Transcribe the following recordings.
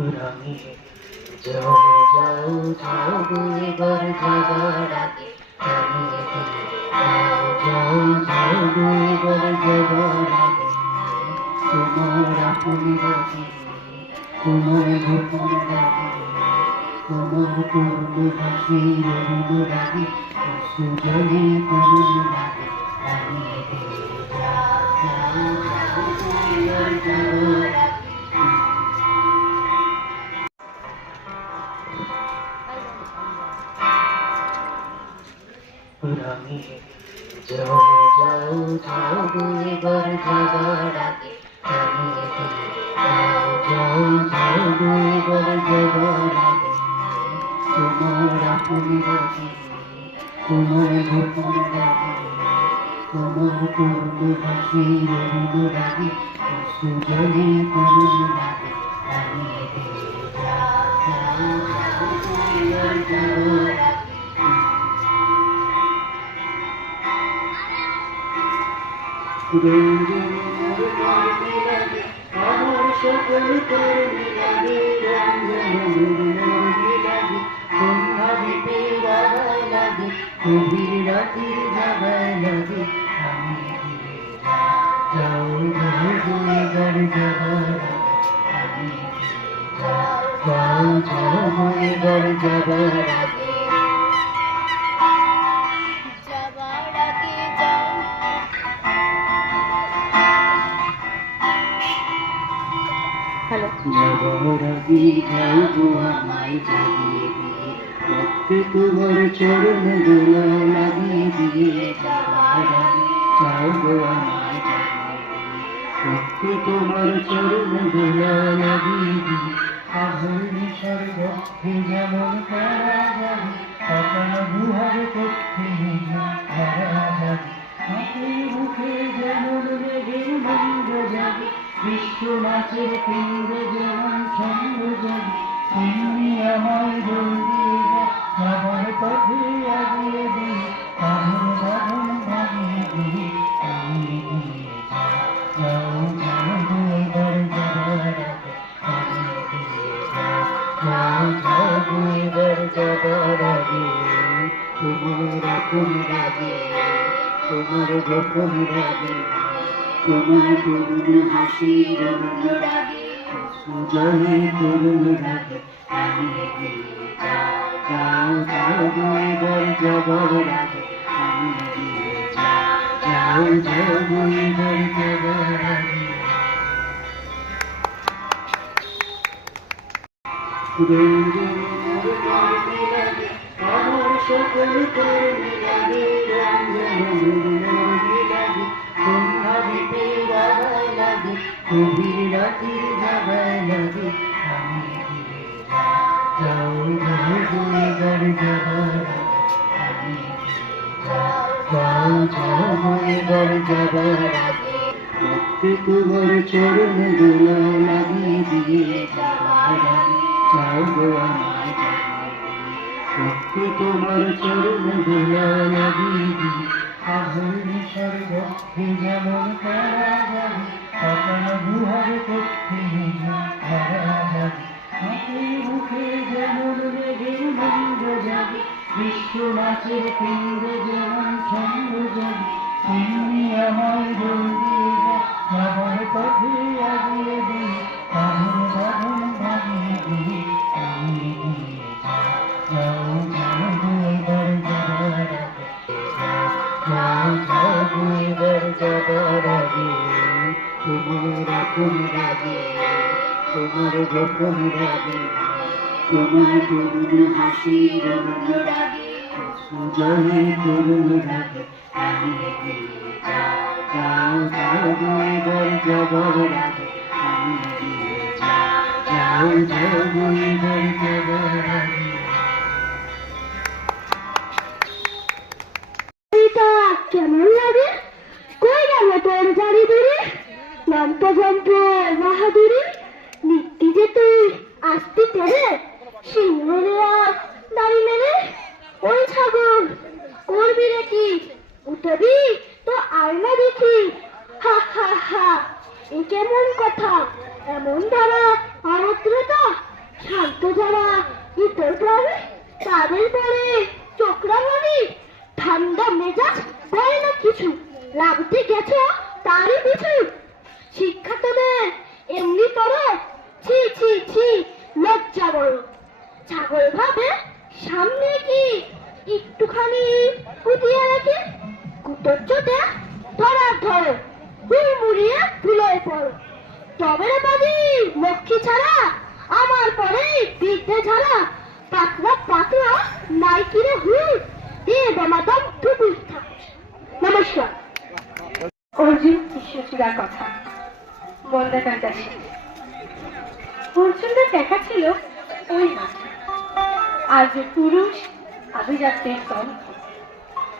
রানী যাও যাও যাও দুই বার যাবার আগে রানী যাও যাও যাও দুই বার যাবার আগে তোমার আপন রাগে তোমার গোপন রাগে তোমার পূর্ণ হাসি রুণ রাগে সুজনে করুণ লাগে রানী যাও যাও যাও দুই বার যাবার আগে রানী যাও যাও যাও দুই বার যাবার আগে রানী যাও যাও যাও দুই বার যাবার আগে তোমার আপন রাগে তোমার গোপন রাগে তোমার পূর্ণ হাসি রুণ রাগে সুজনে করুণ লাগে রানী যাও যাও যাও দুই বার যাবার আগে আমার সকল কর্মী লাগে সন্ধ্যা দিতে যাওয়াই লাগে গভীর রাতের যাওয়াই লাগে আমি যাও যাও দুই বার যাবার আগে যাও যাও দুই বার যাবার আগে যাবার আগে যাও গো আমায় জাগিয়ে দিয়ে প্রত্যেক বার চরণ দোলা লাগিয়ে দিয়ে যাবার আগে যাও গো আমায় জাগিয়ে দিয়ে প্রত্যেক বার চরণ দোলা লাগিয়ে দিয়ে আহর নিশার বক্ষে যেমন তারা যাবে সকাল দুহার পক্ষে ধরা যাবে হাতের মুখে যেমন রেগে ভঙ্গ যাবে বিশ্ব নাচের কেন্দ্রে যেমন ছন্দ যাবে তুমি আমায় দৌড়িয়ে যাবার পথে আগিয়ে দিয়ে আমার বাঁধন ভাঙিয়ে দিয়ে আমি দিয়ে যাও যাও দুইবার যাবার আগে আমি দিয়ে যাও যাও দুইবার যাবার আগে তোমার আপন রাগে তোমার গোপন রাগে তোমার পূর্ণ হাসি রুণ রাগে সুজনে করুণ রাগে আমি যাও যাও যাও দুইবার যাবার আগে আমি যাও যাও দুইবার যাবার আগে আমার সকল কর্মী লাগে লাগে সন্ধ্যা দিতে যাওয়াই লাগে গভীর রাতের যাওয়াই লাগে আমি যাও যাও দুই বার যাবার আগে যাও যাও দুই বার যাবার আগে প্রত্যেক বার চরণ দোলা লাগিয়ে দিয়ে যাবার আগে যাও গো আমায় জাগিয়ে দিয়ে প্রত্যেক বার চরণ দোলা লাগিয়ে দিয়ে আহর নিশার বক্ষে যেমন তারা যাবে সকাল দুহার পক্ষে ধরা যাবে হাতের মুখে যেমন রেগে ভঙ্গ যাবে বিশ্ব নাচের কেন্দ্রে যেমন ছন্দ যাবে তুমি আমায় দৌড়িয়ে যাবার পথে আগিয়ে দিয়ে আমার বাঁধন ভাঙিয়ে দিয়ে আমি দিয়ে যাও যাও দুইবার যাবার আগে যাও যাও দুইবার যাবার আগে তোমার আপন রাগে তোমার গোপন রাগে তোমার পূর্ণ হাসি রুণ রাগে সুজনে করুণ রাগে আমি যাও যাও যাও দুইবার যাবার আগে আমি যাও যাও দুইবার যাবার আগে কেমন লাগে কই গেল তোর বাড়ি দূরে লম্প জম্প বাহাদুরি নিত্যি যে তুই আসতে পেরে সিংহরে দাঁড়ি মেরে ওই ছাগল করবি রে কি উঠবি তো আয়না দেখি হা হা হা এ কেমন কথা এমন ধারা আরদ্রতা যারা ইতর প্রাণী তাদের পরে চোখরাঙানি ঠান্ডা মেজাজ বলে না কিছু লাগতে গেছ তারই পিছু শিক্ষা তোদের এমনি করো ছি ছি ছি লজ্জা বড় ছাগল ভাবে সামনে কি একটুখানি কুটিয়ে রেখে কুটোর চোটে ধরার ধরো হুড়মুড়িয়ে ধুলোয় পড়ো তবে রে বাজি লক্ষ্মী ছাড়া আমার পরে বিদ্যে ছাড়া পাতলা পাতলা নাইকিরে হুল দিয়ে দমাদম টুকুস থাকুস নমস্কার অর্জুন কৃষ্ণচূড়ার কথা বন্দাকার দাসী অর্জুনটা দেখা ছিল ওই মাঠে আর যে পুরুষ আভিজাত্যের তন্ত্র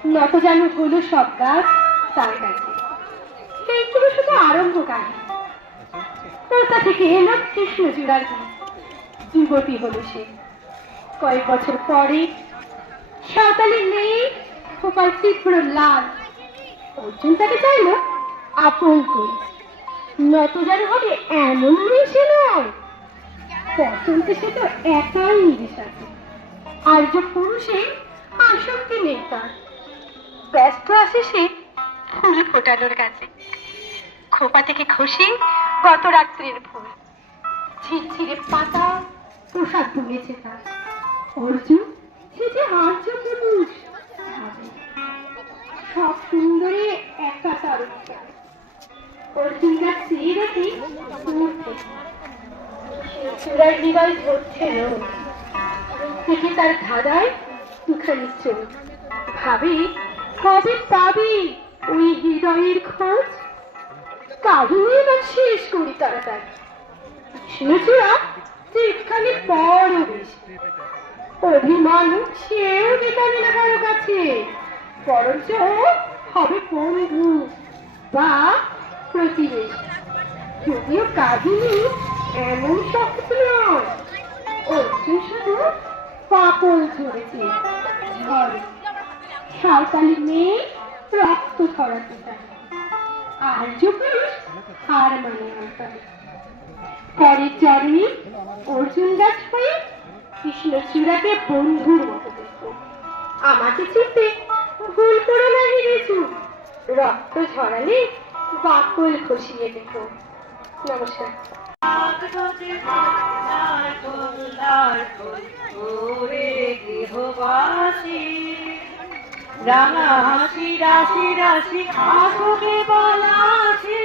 নত যেন হলো সব গাছ তার কাছে এইটুকু শুধু আরম্ভ কাহিনী কোথা থেকে এলো কৃষ্ণচূড়ার বীজ যুবতী হলো সে কয়েক বছর পরে সাঁওতালি মেয়ে খোপার তীব্র লাল অর্জুন তাকে চাইল আপন করে নত যেন হবে এমন মিশে নয় পছন্দে সে তো একাই নিবেশ আছে আর যে পুরুষে আসক্তি নেই তার ব্যস্ত আছে সে ফুল ফোটানোর কাছে খোপা থেকে খসে গত রাত্রির ফুল ঝিরঝিরে পাতা প্রসাদ তুলেছে তার অর্জুন সে যে আর্য পুরুষ ভাবে সব সুন্দরী একা তার অর্জুন গাছ চেয়ে দেখি দূর থেকে চূড়ার হৃদয় ধরছে রোদ থেকে তার ধাঁধায় দুখানি চোখ ভাবি কবে পাবি ওই হৃদয়ের খোঁজ কাহিনী এবার শেষ করি তাড়াতাড়ি কৃষ্ণচূড়া যেখানে বড় বেশি অভিমান সেও দেখাবে না কারো কাছে বরঞ্চ হবে বন্ধু বা প্রতিবেশী যদিও কাহিনী এমন শক্ত নয় অর্জুন শুধু পাপল ধরেছে ঝড়ে সাঁওতালি মেয়ে রক্ত ছড়াতে চায় আর্য পুরুষ হার মানে আনতাম পরের চরণে অর্জুন গাছ হয়ে কৃষ্ণচূড়াকে বন্ধুর মতো দেখো আমাকে চিনতে ভুল করে না হেরেছু রক্ত ঝরালে বাকল খসিয়ে দেখো নমস্কার রাঙা হাসি রাশি রাশি আসবে বলা আছে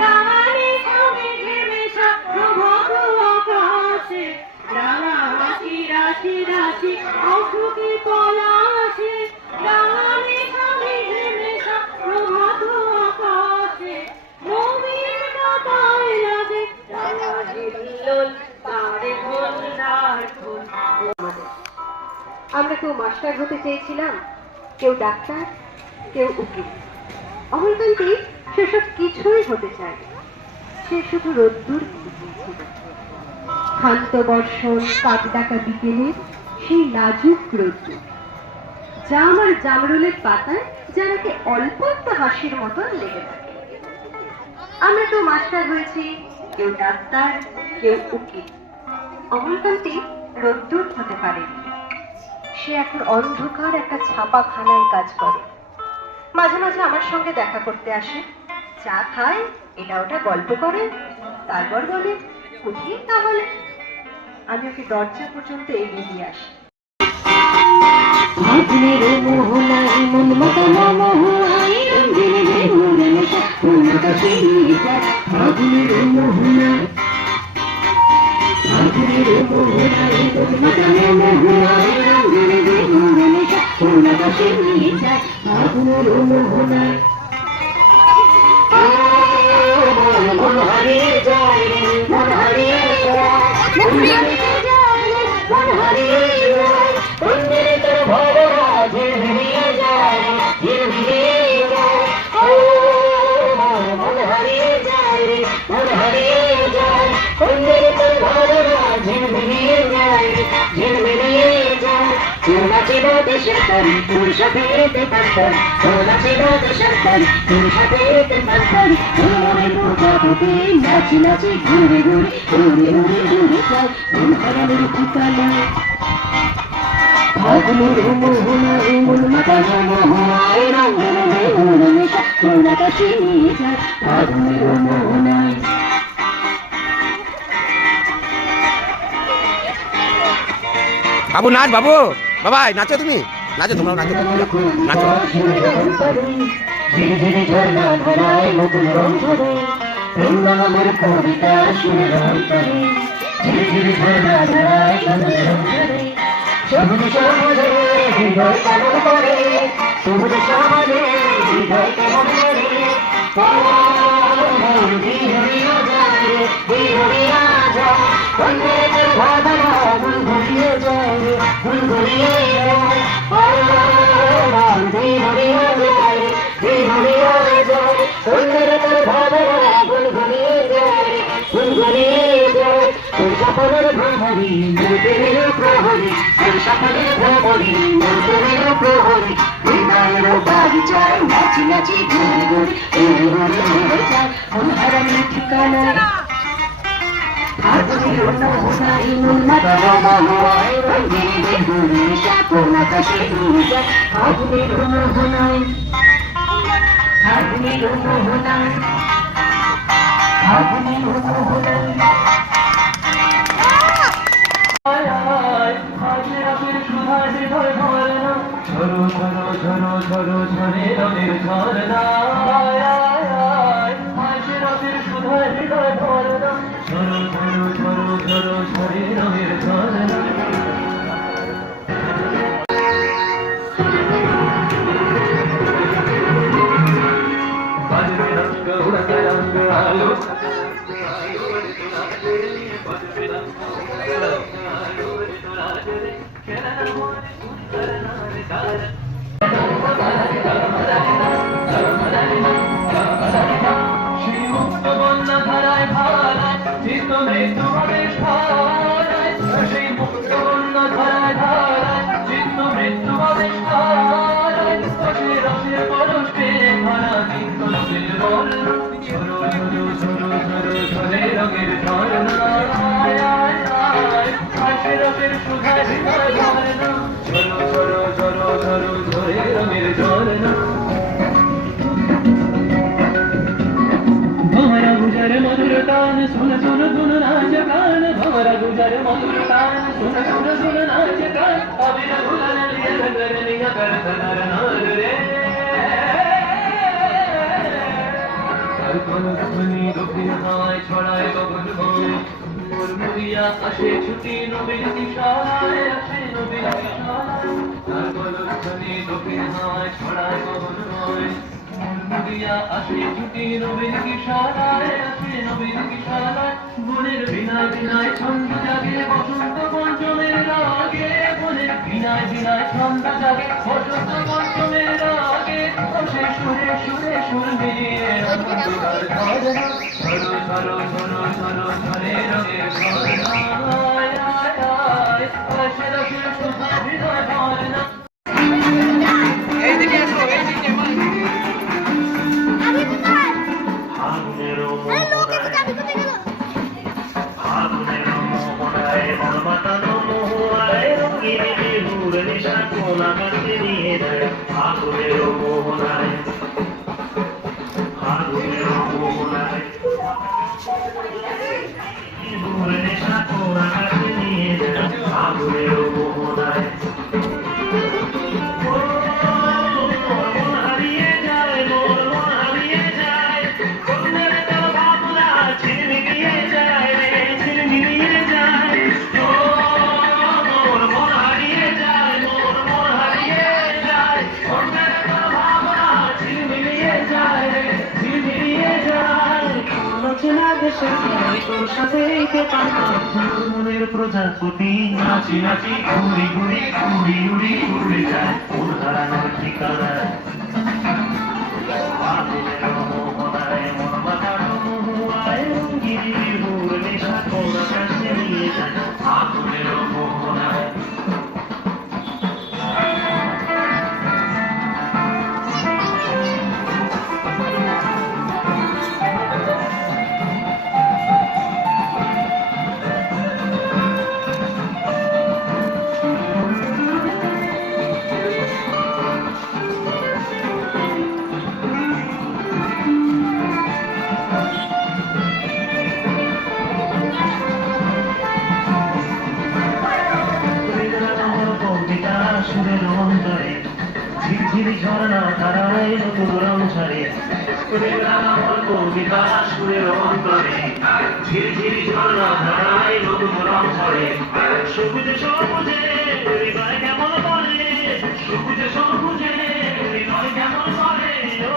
রাঙানি ছবি ঘেমেশা প্রভাত আকাশে রাঙা হাসি রাশি রাশি আসবে বলা আছে রাঙানি ছবি ঘেমেশা প্রভাত আকাশে নবীর কাটায় লাগে রাঙা হিল্লোল তারে বন্দার ফুল। আমরা কেউ মাস্টার হতে চেয়েছিলাম কেউ ডাক্তার কেউ উকিল অমলকান্তি সেসব কিছুই হতে চায় সে শুধু রোদ্দুর চেয়েছিল শান্ত বর্ষণ কাক ডাকা বিকেলে সেই লাজুক রোদ্দুর যা আমার জামরুলের পাতায় যারাকে অল্প একটা হাসির মতন লেগে থাকে আমরা কেউ মাস্টার হয়েছি কেউ ডাক্তার কেউ উকিল অমলকান্তি রোদ্দুর হতে পারেনি সে এখন অন্ধকার একটা ছাপাখানায় কাজ করে মাঝে মাঝে আমার সঙ্গে দেখা করতে আসে চা খায় এটা ওটা গল্প করে তারপর বলে উঠি তাহলে আমি ওকে দরজা পর্যন্ত এগিয়ে দিয়ে আসি ঝিলমিলিয়ে যায় নাচিব দেশের তরি তোর সাথে এতে পান্তরি ও নাচিব দেশের তরি তোর সাথে এতে পান্তরি মনের প্রজাপতি নাচি নাচি ঘুরে ঘুরে ঘুরে ঘুরে ঘুরে যায় মন হারানোর ঠিকানা ফাগুনের মোহনায় মন মাতানো মোহনায় রঙের বেহুর নেশা তোর কাছে নিয়ে যায় ফাগুনের মোহনায় বাবু নাচ বাবু বাবাই নাচো তুমি নাচো তোমরা নাচো নাচো ধীরে ধীরে ঝর্ণা ধরায় নতুন রং ধরে বৃন্দাবনের কবিতা শুনে রং করে ধীরে ধীরে ঝর্ণা ধরায় নতুন রং ধরে সবুজ সমাজে হৃদয় কেমন করে সবুজ সমাজে হৃদয় কেমন করে বিহরিয়া যায় বিহরিয়া যায় বন্ধের ভাবনা ভুল ভুলিয়ে যায় ভুল ভুলিয়ে যায় বিহরিয়া যায় বিহরিয়া যায় বন্ধের ভাবনা ভুল ভুলিয়ে যায় ভুল ভুলিয়ে যায় তোর সকলের ভ্রমণী মূর্তির প্রহরী তোর সকলের ভ্রমণী মূর্তির প্রহরী হৃদয়ের বাড়ি যায় নাচি নাচি ঘুরে ঘুরে ঘুরে ঘুরে ঘুরে যায় মন হারানোর ঠিকানা ফাগুনের মোহনায় মন মাতানো মোহনায় রঙের বেহুর নেশা তোর আকাশে নিয়ে যায় ফাগুনের মোহনায় ফাগুনের মোহনায় ফাগুনের মোহনায় ঝরো ঝরো ঝরো ঝরো ঝরে রঙের ঝরনা রঙের সুধা হৃদয় ঝরনা ঝরো ঝরো ঝরো ঝরো ঝরে রঙের ঝরনা বাজবে রঙ্গ উড়াতে রঙ্গ আলো শ্রীমুক্ত বন্যা ধারায় ধারায় চিত্ত মৃত্যু আবেশ ধারায় শ্রীমুক্ত বন্যা ধারায় ধারায় চিত্ত মৃত্যু আবেশ ধারায় রসে রসে পরশে ভরা নিত্য লোকের বল ঝরো ঝরো ঝরো ঝরো ঝরে রঙের ঝরনা রসে রসের সুধা হৃদয় ঝরনা ঝরো ঝরো ঝরো ঝরো ঝরে রঙের ঝরনা भंवरा गुजर मधुर तान सुन सुन सुन नाच गान भंवरा गुजर मधुर तान सुन सुन सुन नाच गान अबिर दुल्हन लिए नगर निया कर नर नार रे हर कोन ध्वनि दुखी हाय ছড়ায় গগন ভয় মুরমুরিয়া আসে ছুটি নবীন দিশায় আসে নবীন দিশায় হর কোন ধ্বনি দুখী হায় ছড়ায় গগন ভয় মুরমুরিয়া আসে ছুটি নবীন দিশায় আসে নবীন দিশায় বনের বিনায় বিনায় ছন্দ জাগে বসন্ত পঞ্চমের রাগে বনের বিনায় বিনায় ছন্দ জাগে বসন্ত পঞ্চমের রাগে বসে সুরে সুরে সুর মিলিয়ে অন্ধকার ঝরনা ঝরো ঝরো ঝরো ঝরো ঝরে রঙের ঝরনা রসে রসে সুধা হৃদয় ঝরনা মনের প্রজাপতি নাচি নাচি ঘুরি ঘুরি উড়ি উড়ি উড়ে যায় কোন হারানোর ঠিকানা মোহনায় মন মাতানো মোহায় রঙ্গিরি ভোর নেশা কোন আকাশে নিয়ে যায় আগুনের মোহনায় ঝর্ণা ধারায় নতুন রং ছাড়ে কবিতা সুরের অন্তরে ঝিরি ঝর্ণা ধারায় নতুন রং ছাড়ে সবুজে সবুজে হৃদয় কেমন বলে সবুজে সবুজে হৃদয় কেমন বলে ও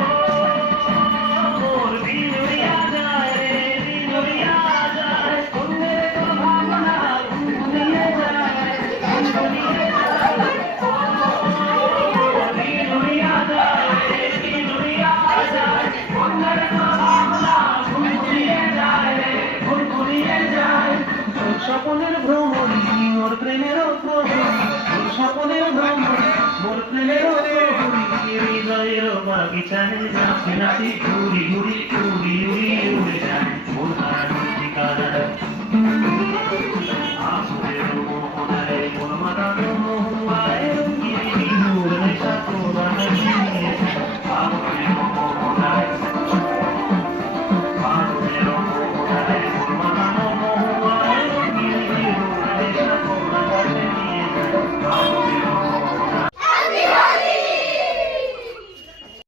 মোর বিনুরিয়া যায় রে বিনুরিয়া যায় অন্যের তো ভাবনা ঘুমিয়ে যায় ঘুমিয়ে যায় বিনুরিয়া যায় রে বিনুরিয়া যায় অন্যের তো ভাবনা ঘুমিয়ে যায় রে ঘুমিয়ে যায় স্বপ্নের ভ্রমণী মোর প্রেমের প্রভুরি স্বপ্নের ভ্রমণী মোর প্রেমের প্রভুরি হৃদয়ের বাগিচায় নাচি নাচি ঘুরি ঘুরি ঘুরি ঘুরি উড়ে যায় মোর হারানোর ঠিকানা